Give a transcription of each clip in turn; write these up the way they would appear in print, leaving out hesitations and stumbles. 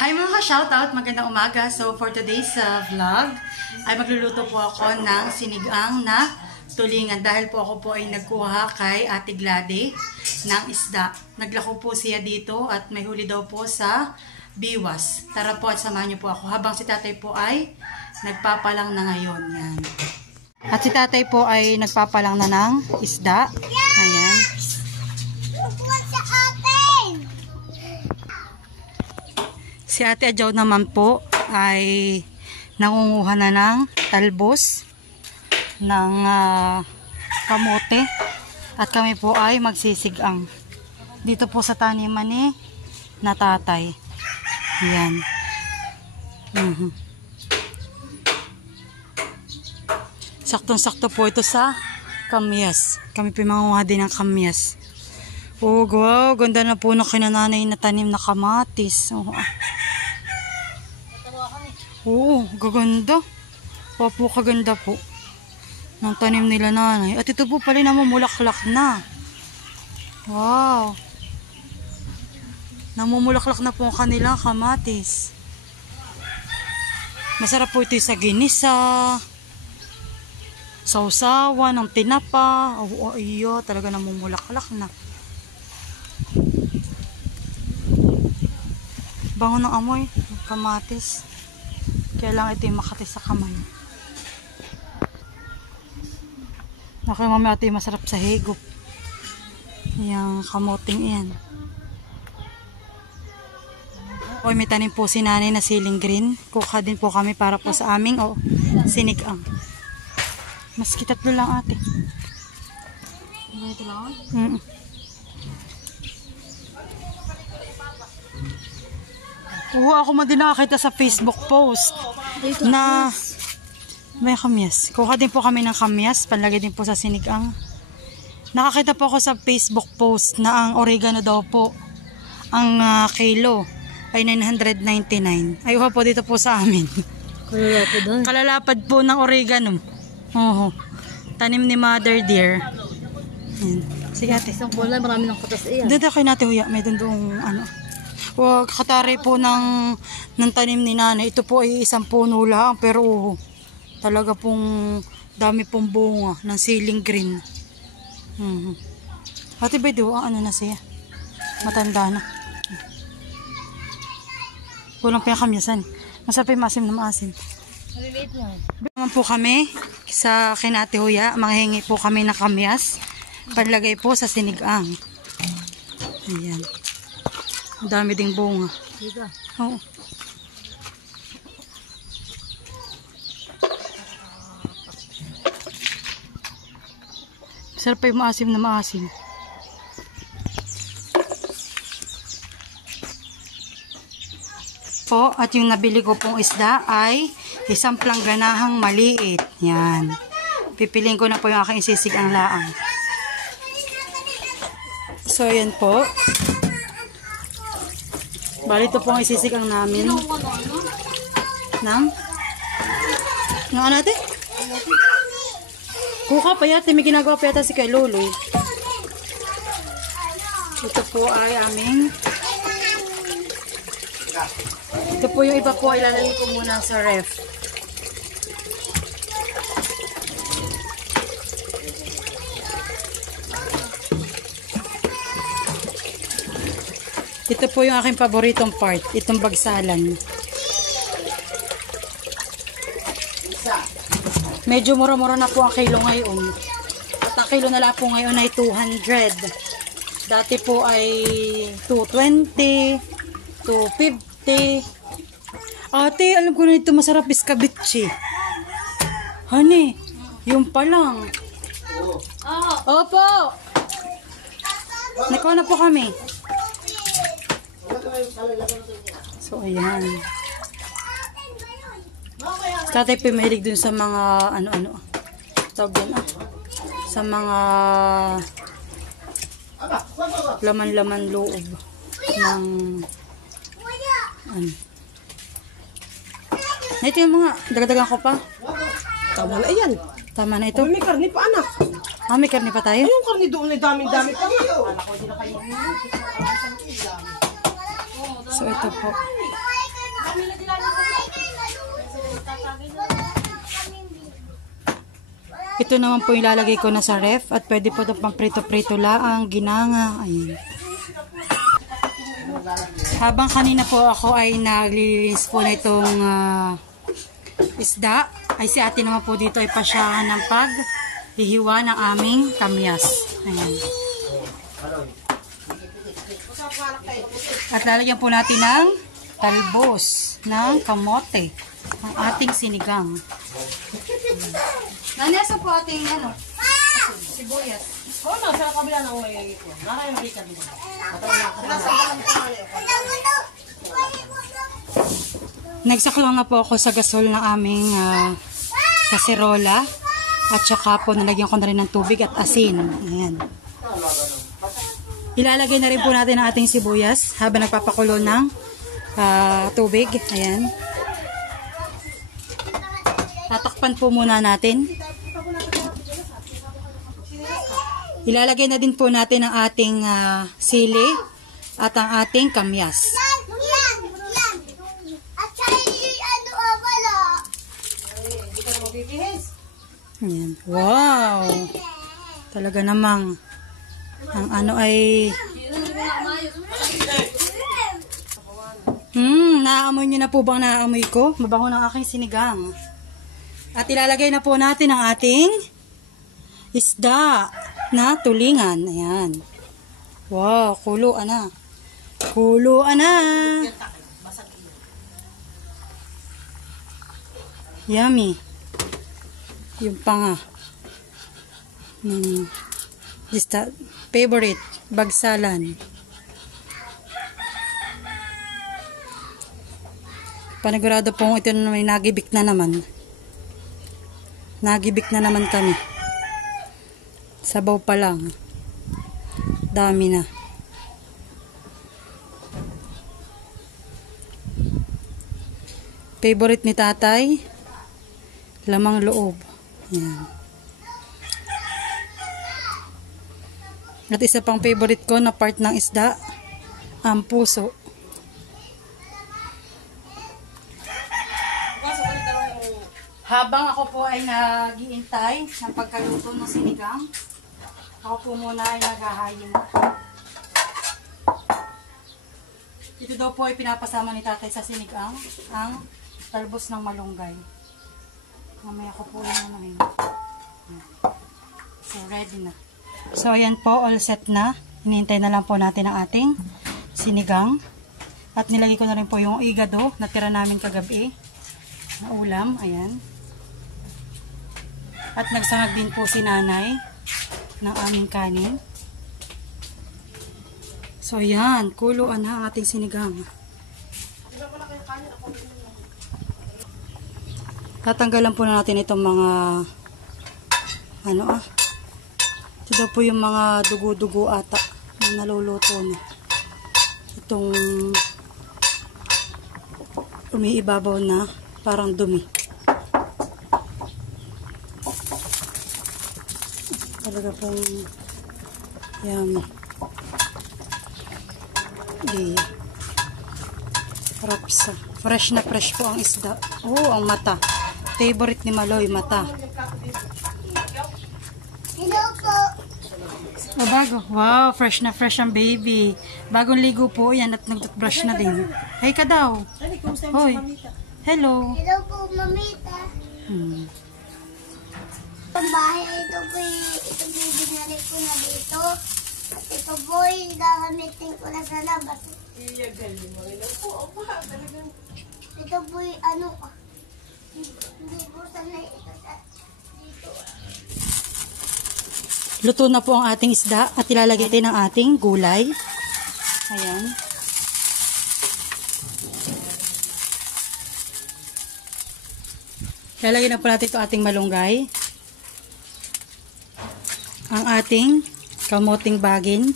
Hi mga ka-shoutout! Magandang umaga. So for today's vlog, ay magluluto po ako ng sinigang na tulingan. Dahil po ako po ay nagkuha kay Ate Glade ng isda. Naglako po siya dito at may huli daw po sa Biwas. Tara po at samahan niyo po ako. Habang si tatay po ay nagpapalang na ngayon. Yan. At si tatay po ay nagpapalang na ng isda. Ayan. Si Ate Adjaw naman po ay nangunguha na ng talbos ng kamote at kami po ay magsisigang dito po sa taniman ni na tatay. Yan. Saktong-sakto po ito sa kamyas. Kami po mangunguha din ng kamyas. Oh, wow, ganda na po na kinananay na tanim na kamatis. Oo, gaganda. Wapo kaganda po ng tanim nila nanay. At ito po pala namumulaklak na. Wow. Namumulaklak na po ang kanilang kamatis. Masarap po ito sa ginisa, sausawan, ng tinapa. Oh, iyo, talaga namumulaklak na. Bango ng amoy, kamatis. Kaya lang ito yung makati sa kamay. Okay, mamaya ito yung masarap sa higop. Yung kamoting iyan. Okay, may tanim po si nanay na siling green. Kuha din po kami para po sa aming sinigang. Maski tatlo lang ate. Ito lang? Oo, ako man din nakakita sa Facebook post na may kamyas. Kuha din po kami ng kamyas, panlagay din po sa sinigang. Nakakita po ako sa Facebook post na ang oregano daw po, ang kilo ay 999. Ayuha po dito po sa amin. Kalalapad doon. Kalalapad po ng oregano. Oo. Tanim ni Mother Dear. Yan. Sige ate. Isang buwan lang, marami ng katas iyan. Dito kayo natin huya. May doon ano. Katari po ng tanim ni nanay. Ito po ay isang puno lang. Pero talaga pong dami pong bunga ng siling green. Ate ba doon? Ano na siya? Matanda na. Kulang pa yung kamyasan. Masarap yung maasim na maasim. Maliliit lang. Naman po kami sa kinate huya. Manghingi po kami ng kamyas. Panlagay po sa sinigang. Ayan. Ang dami ding bunga. Dito. Oo. Masarap pa yung maasim na maasim. Po, at yung nabili ko pong isda ay isang plangganahang maliit. Yan. Pipiliin ko na po yung aking isisig ang laang. So, yan po. Bali ito po ang isisig ang namin. Nang ano natin? Kuha pa yata. May ginagawa pa yata si kay Loloy. Ito po ay aming. Ito po yung iba po, ilalagay ko muna sa ref. Ito po yung aking paboritong part, itong bagsalan. Medyo mura-mura na po ang kilo ngayon. At ang kilo na lang po ngayon ay 200. Dati po ay 220, 250. Ate, alam ko na ito masarap iskabitsi. Honey, yung pa lang. Opo. Nakuha na po kami. So, ayan. Tatay po mahilig dun sa mga ano-ano. Tawag dun sa mga laman-laman loob ng ano. Ito yung mga dagdagan ko pa. Tama na yan. Tama na ito. May karne pa anak. May karne pa tayo? Yung karne doon ay daming-dami pa nga. So ito po. Ito naman po ilalagay ko na sa ref at pwede po itong pang prito-prito laang, ginanga. Ayan. Habang kanina po ako ay naglilinis po na itong isda, ay si ate naman po dito ay pasyahan ng paghihiwa ng aming kamyas. Ayan. At lalagyan po natin ng talbos ng kamote, ang ating sinigang. Nanesa po ating sibuyas. Oo na, sa kabila ng may ito. Nakayang rika dito. Nagsaklaw na po ako sa gasol ng aming kaserola. At saka po nalagyan ko na rin ng tubig at asin. Ayan. Ilalagay na rin po natin ang ating sibuyas habang nagpapakulo ng tubig. Ayan. Tatakpan po muna natin. Ilalagay na din po natin ang ating sili at ang ating kamyas. Ayan. Wow! Talaga namang ang ano ay naamoy nyo na po bang naamoy ko? Mabango ng aking sinigang. At ilalagay na po natin ang ating isda na tulingan. Ayan. Wow, kuluan na. Kuluan na. Yummy. Yung panga. Isda. Favorite. Bagsalan. Panigurado pong ito na may nagibik na naman. Nagibik na naman kami. Sabaw pa lang. Dami na. Favorite ni tatay, lamang loob. Yan. At isa pang favorite ko na part ng isda, ang puso. Habang ako po ay nag-iintay ng pagkaluto ng sinigang, ako po muna ay naghahayin na. Ito daw po ay pinapasama ni tatay sa sinigang, ang talbos ng malunggay. Mamaya ko po yung ano. So, ready na. So, ayan po, all set na. Hinihintay na lang po natin ang ating sinigang. At nilagay ko na rin po yung igado na tira namin kagabi na ulam. Ayan. At nagsangag din po si nanay ng aming kanin. So, ayan. Kuluan na ang ating sinigang. Tatanggalan po na natin itong mga ito daw po yung mga dugo-dugo ata na naluluto na. Itong umiibabaw na parang dumi. Talaga pong yummy. Rapsa. Fresh na fresh po ang isda. Oh, ang mata. Favorite ni Maloy, mata. Hello po. Oh, bago. Wow, fresh na fresh ang baby. Bagong ligo po yan at nag-toothbrush na din. Hey ka daw. Hoy. Hello. Hello po, mamita. Ang bahay, ito po binalik ko na dito. At ito po, gagamitin ko na sa labas. Ito po hindi po sanay ito sa dito. Luto na po ang ating isda at ilalagay din ang ating gulay. Ayan. Ilalagay na po natin ito ating malunggay. Ang ating kamoting bagin.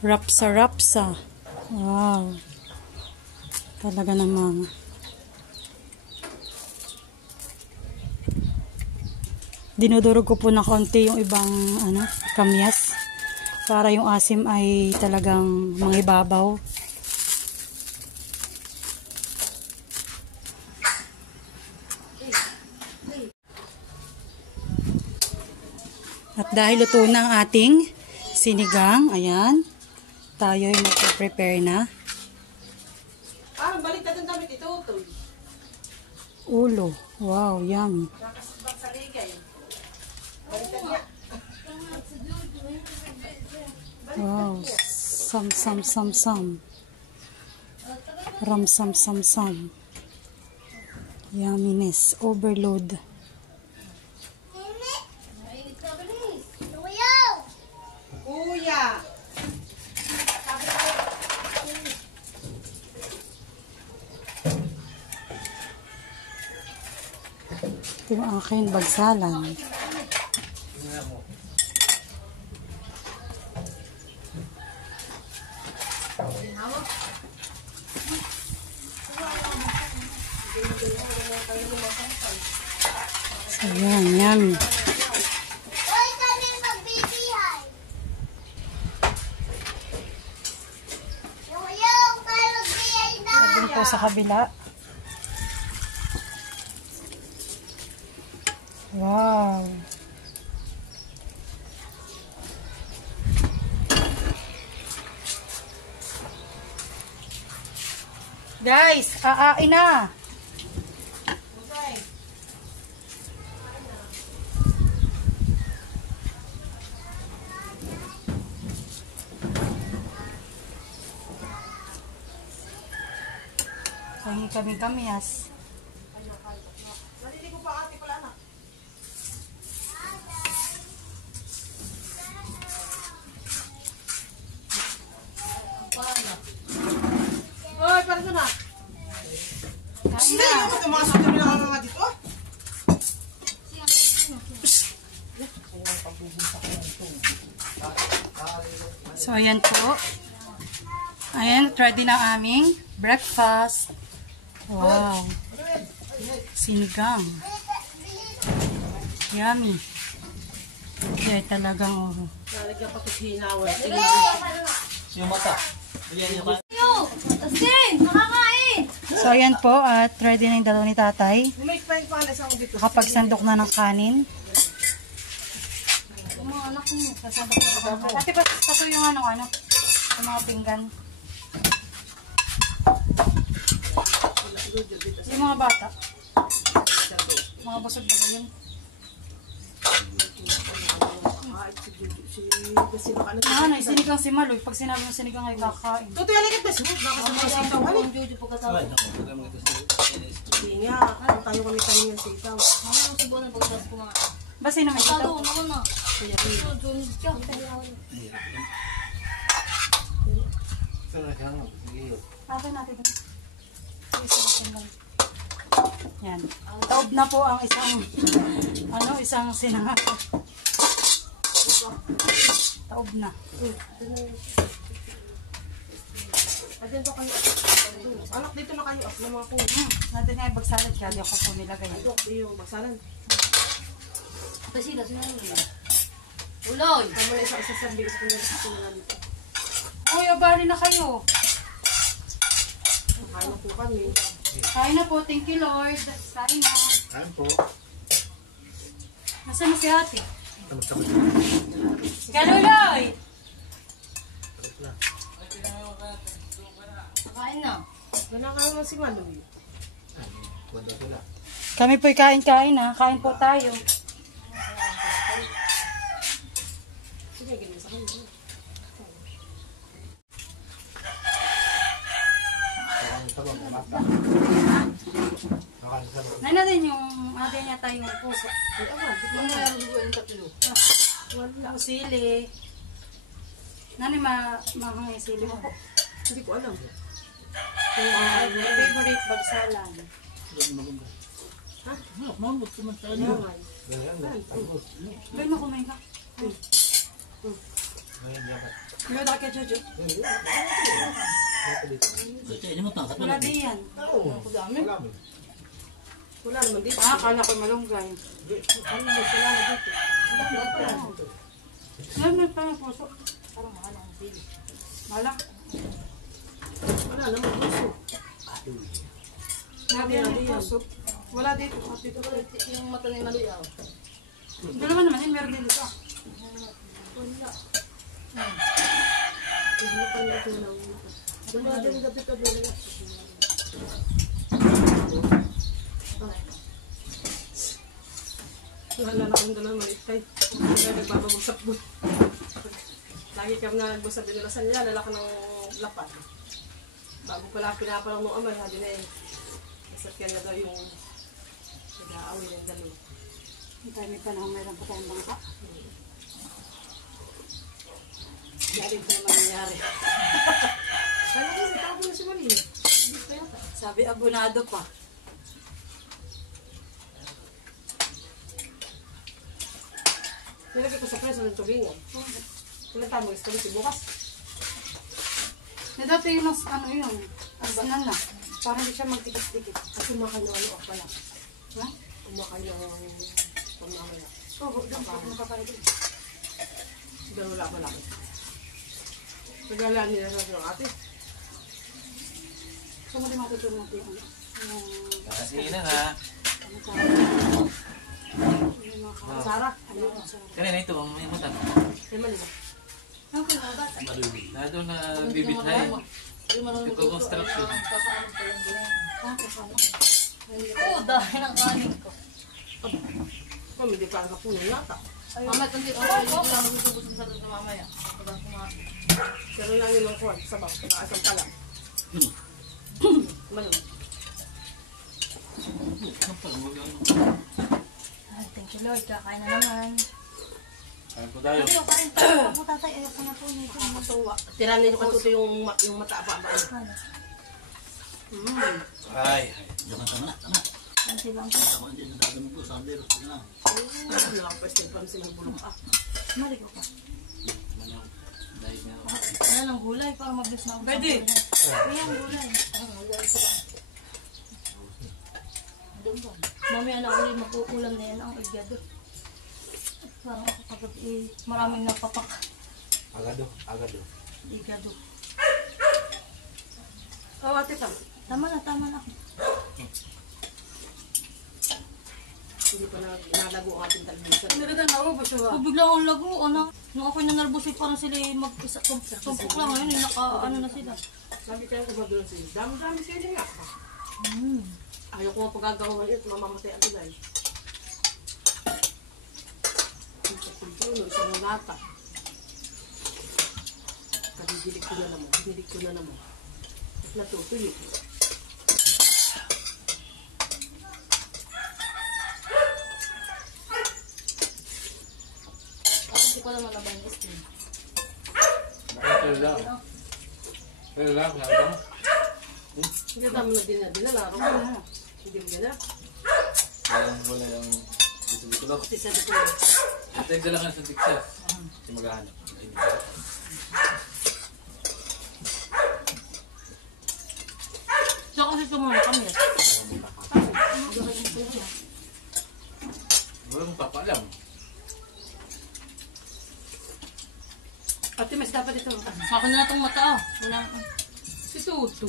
Rapsa-rapsa. Wow. Talaga namang. Dinudurog ko po na konti yung ibang kamyas. Para yung asim ay talagang mangibabaw. At dahil luto na ang ating sinigang, ayan, tayo ay mag-prepare na. Parang baliktad ang damit ito, Toy. Ulo. Wow, yummy. Nakasabak sa ligay. Wow. Sam. Ram sam. Yumminess. Overload. Kuya! Ito yung aking bagsalan. So, yan, yummy. Hoy, kami magbibihay. Yung tayo magbihay na. Doon po sa kabila. Wow. Guys, aain na. Pahingi kami, yas. Naliligo pa ate pala na. Oy, para na. Hindi, Tumasok kami lang ang mga dito. So, ayan po. Ayan, ready na ang aming breakfast. Wow. Sinigang. Yummy. Kaya talagang Nalagyan pa ito hinawa. So, ayan po. At ready na yung dalawa ni tatay. May palas ako dito. Nakapagsandok na ng kanin. Yung mga anak mo, sasandok na ng kanin. Ate, pato yung ano, yung mga pinggan. Yung mga bata. Mga busog ba yun? Ano, sinigang si Maloy. Pag sinabi mo sinigang ay kakain. Tutoy, aligid ba siya? Baka sa mga sitaw. Hindi nga. Tayo kami kanina sa itaw. Ba sino may sitaw? Akin natin. Yan. Taob na po ang isang sinangag. Taob na. Ayan to kayo. Anak, dito na kayo. Ng mga kuya. Natin nga yung bagsalad kaya di ako po nilagay. Ito, yung magsalan. Uloy! Kamo na isa sabi ko sa kanya dito. Uy, abali na kayo. Kain na po kami. Kain na po. Thank you, Lord. Kain na. Kain po. Nasaan na si ate? Galuloy! Kain na. Nanakain mo si Maloy. Wala sila. Kami po'y kain-kain ha. Kain po tayo. Sige, ganyan sa kanya. Nay natin yung ate niya tayong puso. Ano meron ko yung tatlo? Wala. Sili. Nani mahangay sili mo po? Hindi ko alam. Favorite bagsalan. Ha? Mamot ko man tayo. Gawin mo kumain ka. Lord, ako kay Jojo. Wala din yan. Wala naman dito. Kala ko malunggay. Ano ba sila na dito? Meron pa yung puso. Parang mahal ang sili. Malak. Wala naman puso. Nabi yan yung puso. Wala dito. Dito ko. Yung mata ni Maluyaw. Dalawa naman yun, meron din dito. Hindi pa niya ito lang. Wala din gabi ka din. Wala na akong dalang maliit kay. Kaya nagbabagusap mo. Lagi kami na nagbusap din nila sa niya. Lalaki ng lapad. Bago pala pinapalang nung amay. Hadi na eh. Nasakyan na daw yung nag-aaway ng dalawa. Ang tayo may panahon meron pa tayong bangka. Yari ko naman nangyari. Kaya ko, itago na si Maria. Hindi pa yata. Sabi, abonado pa. Nilagay ko sa preso ng tubingan. Kailan tayo mag-istali si bukas? Na dati yung mas ano yun, asinan na. Para hindi siya magtikit-tikit. Kasi kumakain ng ano pala. Ha? Kumakain ng pamamaya. Oo, doon pa makakain din. Pero wala malaki. Nagalaan nila sa ng ate. So, muli matutulong natin yung Kasinan ha. Sarah. Kanina ito, ang may mata. Ay Manila. Okay, mga bata. Na doon na bibit na yun. Nagko-construction. Ha? Kasama. Oo, dahil ang kanin ko. Kung hindi pa ang kapunan nata. Mama, hindi ako lang magsusubusin sa loob na mamaya. Kapag kumain. Pero lang yun ang kuwan. Sabaw. Kaasang pala. Manong. Ay, thank you Lord, kakain na naman. Kain po tayo. Pero kain tayo. Ako tatay, ayoko na po nito. Matuwa. Tiranin niyo katuto yung mata apa. Ay. Kansi lang po. Ano lang pwes yung pansin ng bulong ah. Mali ko pa. Dahil na. Ano lang gulay para mabilis na ako. Pwede. Kaya ang gulay. Mamaya na ulit mag-uulam na yan ang igado. Parang ako kagabi maraming napapak. Agado. Igado. Oh, ate Pam. Tama na. Hindi pa nalago ang ating talbusan. Meron na ako ba siya? Bigla akong lago, ano? Nung ako'y nanalbusay parang sila mag-isa, tumpok lang ngayon, ano na sila. Sabi kayo ko ba doon siya? Dami sila nga. Ayaw ko nga pagagawa ulit, mamamatay ang gulay. Sa kultuno, isang nata. Kadidilig ko na naman. At natutuloy. Hindi ko naman laban yung steam. Ito lang. Ito lang. Hindi dami na dinala. Hindi mo gana. Wala yung dito lang. Kasi sabi ko, Ito yung dala ka sa Texas. Kasi maghahanap. So kasi sumuna kami. Wala mong papalam. Ate, mas dapat ito. Ako na itong mata, oh. Wala. si Tutu.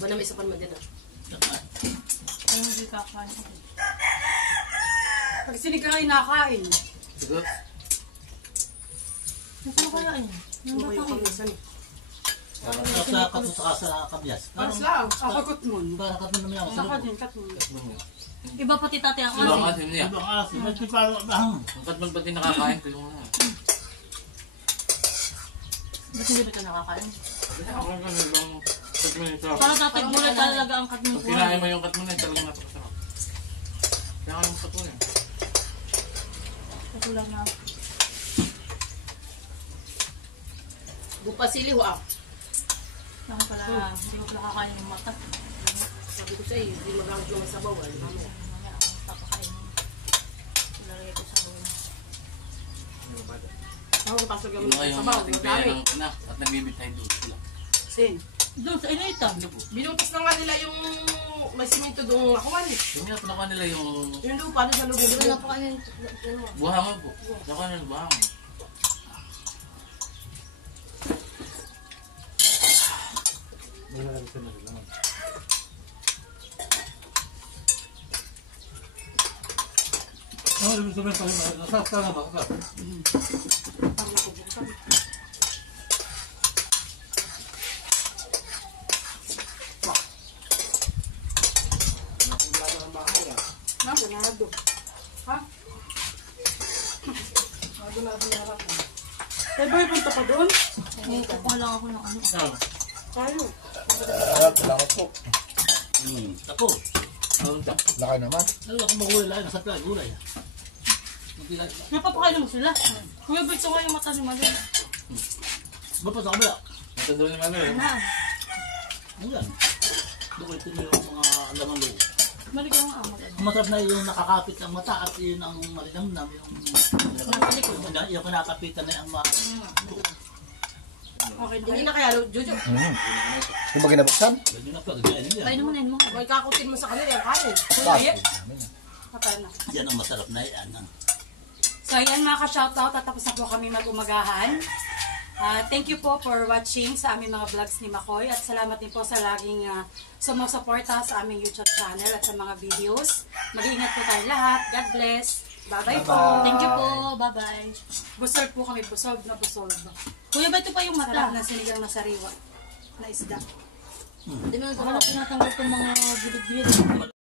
Ba na may isa pa naman din ah. Ay, hindi kakain. Pag sinig ka kayo nakain. Siguro. Ano kaya yun? Nang Ano kayo bata kamisan? Sa kabyas. Paras lang. Akakot mo. Para katun naman ako sa Saka loob. din, kat mo. Iba pati tati ang Ibang kasi. asin niya. Ibang asin. Nagpipalo ang Ang katman pati nakakain ko yung mga. Ba't hindi ba ito nakakain? Kasi ako lang ibang katman ito. Para tatay gulay talaga ang katmin Pag ko. kinain mo yung katman na talagang napakasarap. Kaya ka yung katman eh. Kulang na. Bupasili ho ah. Ako pala, hindi ko pala kakain yung mata. Sabi ko sa iyo, hindi magamit naman sa bawal. Mamaya ako papakain. Ilalagay ko sa bawal. Ako pasok yung Yung mga sa yung bawal. ating Madami. pera ng anak at nagbibitay doon sila. Sin. Doon sa inaitan. Binutas na nga nila yung may simento doon nakuha niya. Yung nga, nakuha nila yung Yung lupa doon sa lubong. Doon na po kanin. buhangan po. Nakuha nila yung buhangan. Ano ibig sabihin pa rin? Nasasap ka na ba? Nado. Ha? Nado na harap. Tayo ba yung punta pa doon? Eh, kukuha lang ako ng ano. Tayo. Salamat po. Ako. Laki naman. Ano ako magulay lang. Nasasap ka gulay. Napapakain mo sila. Kuya Bert, so yung mata ni Mali. Ba pa sa kabila? Matanda naman eh. Na, Ayan. Doon ito yung mga laman loob. maligaw nga ang Ang masarap na yung nakakapit ang mata at yun ang malinamnam. Yung kinakapitan na yung Okay, hindi na kaya, Jojo. Yung ba ginabuksan? Yun na pa, ganyan yan. Kainin mo na yun mo. May kakutin mo sa kanila yung kanin. Bakit? Patay na. Yan ang masarap na yan. So ayan mga ka-shoutout, at tapos na po kami mag-umagahan. Thank you po for watching sa aming mga vlogs ni Makoy at salamat din po sa laging sumusuporta sa aming YouTube channel at sa mga videos. Mag-iingat po tayo lahat. God bless. Bye-bye po. Thank you po. Bye-bye. Busog po kami. Busog na busog. Kuya Bert, ito pa yung Sarap mata. na sinigang na sariwa na isda. Hindi mo na tinatanggal itong mga gilid-gilid.